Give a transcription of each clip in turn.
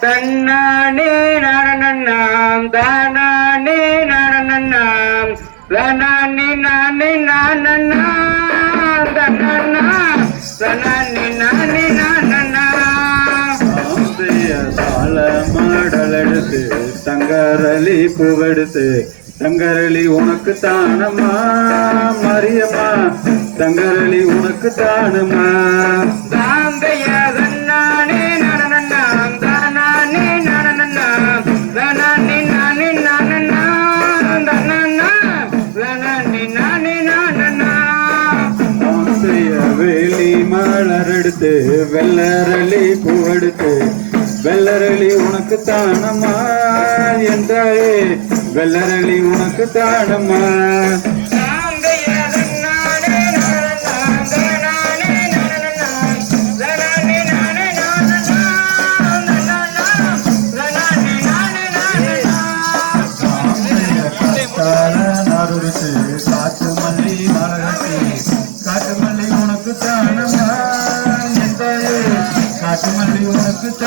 தன்னானே நாரணம் தானானே நாரணம் தனானி நானே நானண்ணாம் தனனா தனானி நானே நானண்ணா சால மாடலெடுத்து தங்கரளி பூவெடுத்து தங்கரளி உனக்கு தானமா மரியம்மா தங்கரளி உனக்கு தானமா மலரெடுத்து வெள்ளரளி பூவெடுத்து வெள்ளரளி உனக்கு தானம்மா என்றாயே வெள்ளரளி உனக்கு தானம்மா கால நறுத்து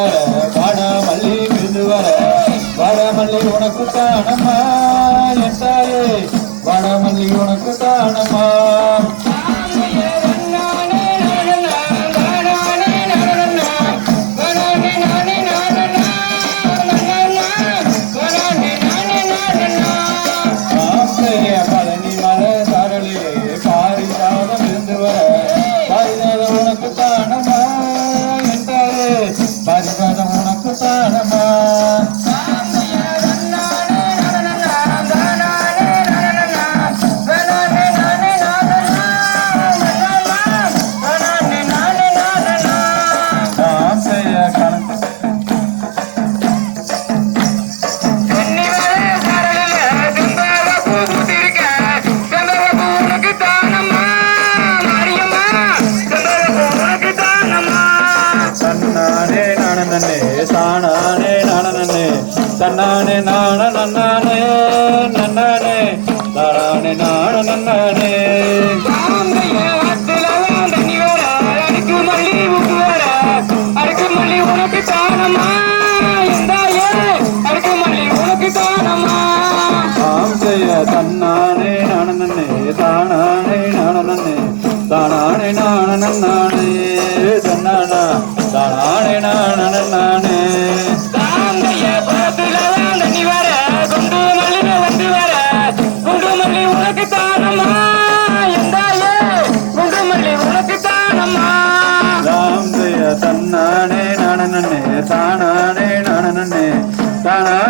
தண்ணி வர வாடாமல்லி விருந்து வர வாடாமல்லி உனக்கு தானம்மா தன்னானே நானே தானானே நானே தானானே நான நன்னானே தன்னானா தானானே நான ராம்தய தன்னானே நானே தானானே நானே நான நன்னானே